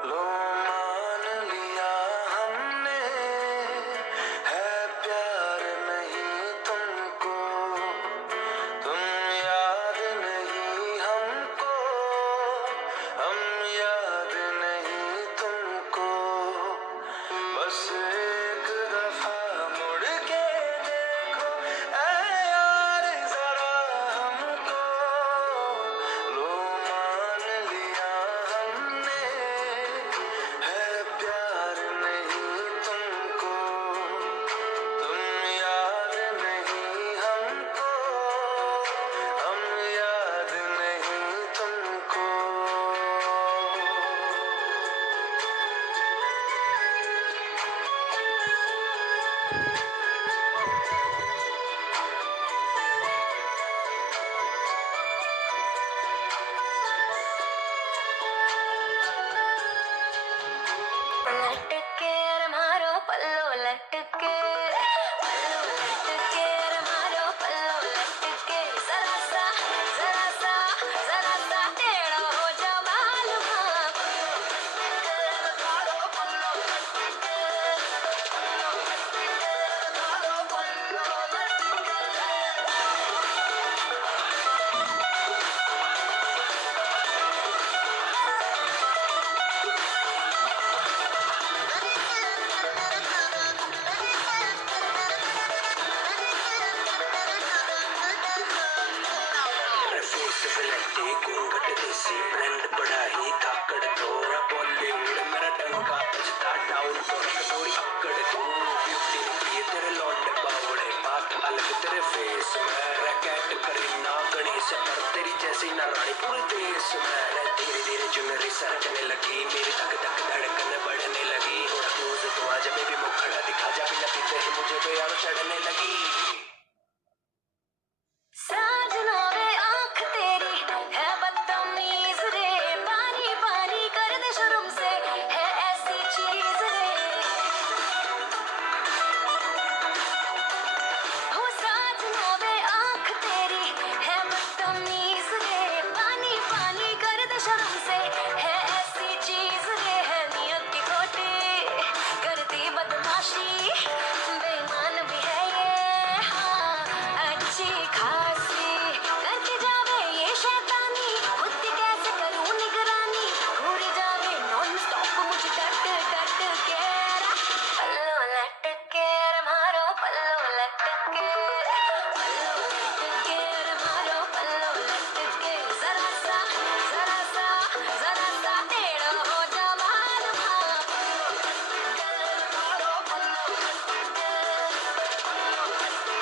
लो मान लिया हमने है प्यार नहीं तुमको, तुम याद नहीं हमको, हम याद नहीं तुमको। बस एक दफा मुड़ के देखो ऐ यार जरा हमको। लो मान लिया हमने है प्यार नहीं तुमको, तुम याद नहीं हमको, हम याद नहीं तुमको। लटके रे मारो पल्लो लटके, पल्लो लटके रे मारो पल्लो लटके। जरा सा टेढ़ा हो जा मालूम मारो पल्लो लटके, पल्लो लटके मारो पल्लो लटके। घूंघट देसी ब्लेंड बड़ा ही धाकड़ थोड़ा बॉलीवुड मेरा डंका बजता डाउन थोड़ी अक्कड़ तू ब्यूटी निकली तेरे लौंडे बावड़े बात अलग तेरे फेस में रैकेट करीना गणेश पर तेरी जैसी ना रानी पूरे देश में। धीरे धीरे चुनरी सरकने लगी मेरी धक धक धड़कन बढ़ने लगी। थोड़ा क्लोज तो आज बेबी मुखड़ा दिखा जा बिना पीते ही मुझे बेयार चढ़ने लगी। साजना वे आँख तेरी है बदतमीज रे, पानी पानी कर दे शर्म से है ऐसी चीज रे। हो साजना वे आँख तेरी है बदतमीज रे, पानी पानी कर दे शर्म से है ऐसी चीज रे। है नियत की खोटी करती बदमाशी, बेईमान भी है ये हाँ अच्छी खासी। करके जावे ये शैतानी खुद की कैसे करूं निगरानी, घूरी जावे नॉन स्टॉप मुझे डट डट के। पल्लो लटके रे मारो पल्लो लटके, पल्लो लटके रे मारो पल्लो लटके। जरा सा टेढ़ा हो जा मालूम पल्लो लटके मारो पल्लो लटके, पल्लो लटके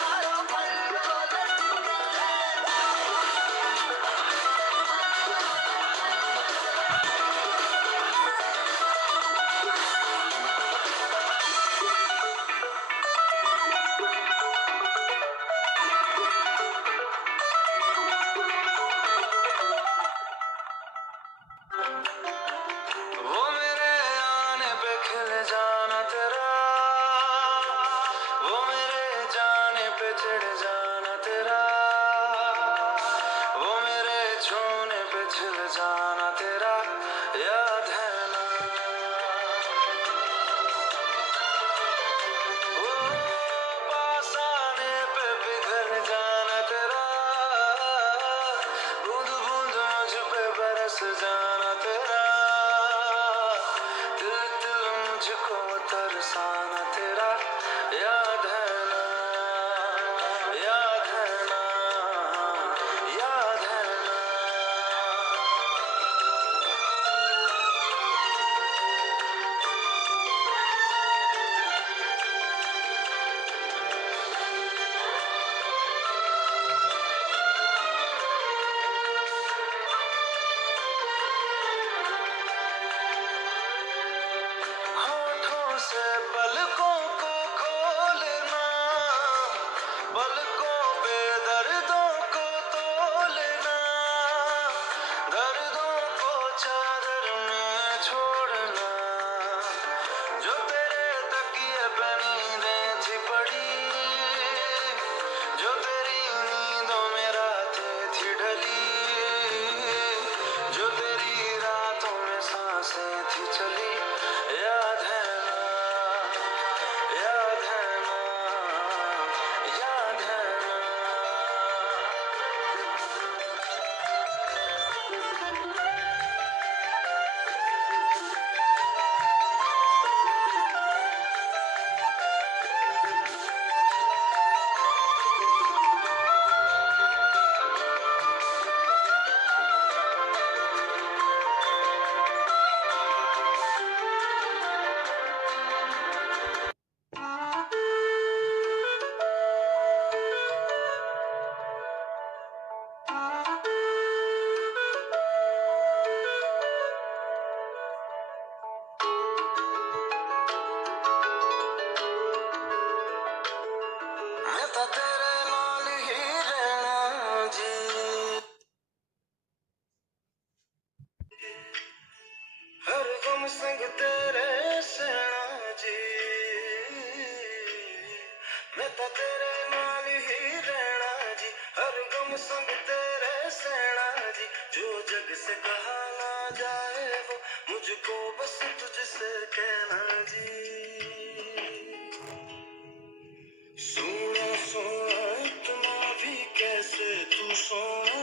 मारो पल्लो लटके। वो मेरे आने पे खिल जाना तेरा, वो मेरे जाने पे चिढ़ जाना तेरा, वो मेरे छूने पे छिल जाना तेरा याद है ना। वो पास आने पे पिघल जाना तेरा, बूंद बूंद मुझ पे बरस जाना तेरा, दिल दिल मुझको तरसाना तेरा याद है ना, याद है ना, याद है ना। होठों से पलकों को खोलना, पलकों पे दर्दों को तोलना, दर्दों को चादर में छोड़ना। जो तेरे तकिए पे नींदें थी पड़ी, जो तेरी नींदों में रातें थी ढली, जो तेरी रातों में सांसें हर गम संग तेरे सैना जी, मैं तो तेरे नाल ही रहना जी। हर गम संग तेरे सैना जी, जो जग से कहा ना जाए वो मुझको बस तुझसे कहना जी। सोना सोना इतना भी कैसे तू सोना,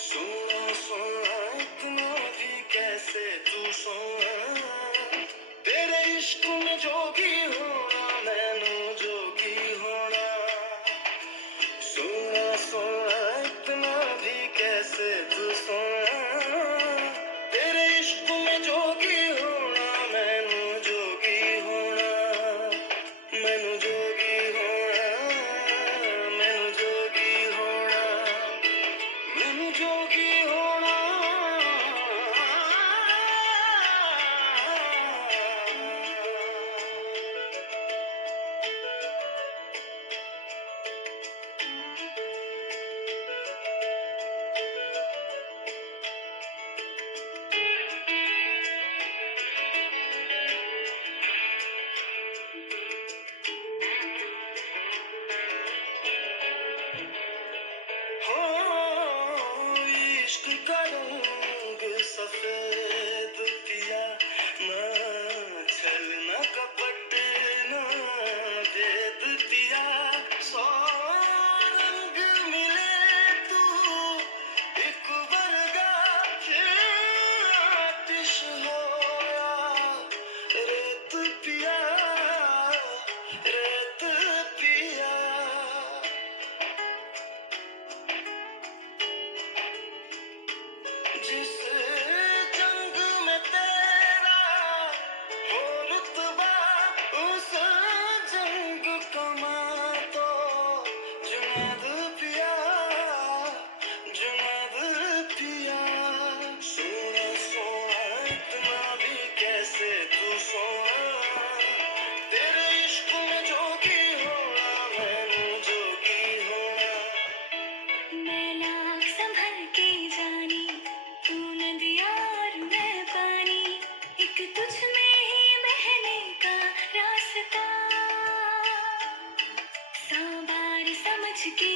सोना सोना इतना भी कैसे तू सोना, तेरे इश्क में जोगी होना मैनू जोगी होना। सोना सोना इतना भी कैसे तू सोना, तेरे इश्क में जोगी होना मैनू जोगी होना। मैनू जोगी होना, मैनू जोगी होना, मैनू जोगी होना। हो इश्क का रंग सफेद पिया, ना छल ना कपट ना भेद पिया। सौ रंग मिले तू एक वर्गा, फिर आतिश होया रेत पिया, रेत पिया। जिस जंग में तेरा हो रुतबा, उस जंग कमा तो जुनैद पिया, जुनैद पिया। सोना सोना इतना भी कैसे तू सोना, तेरे इश्क में जोगी होना मैनू जोगी होना। मैं लाख संभल के जानी, तू नदिया और मैं पानी, एक तुझ में ही बहने का रास्ता। 100 बार समझ के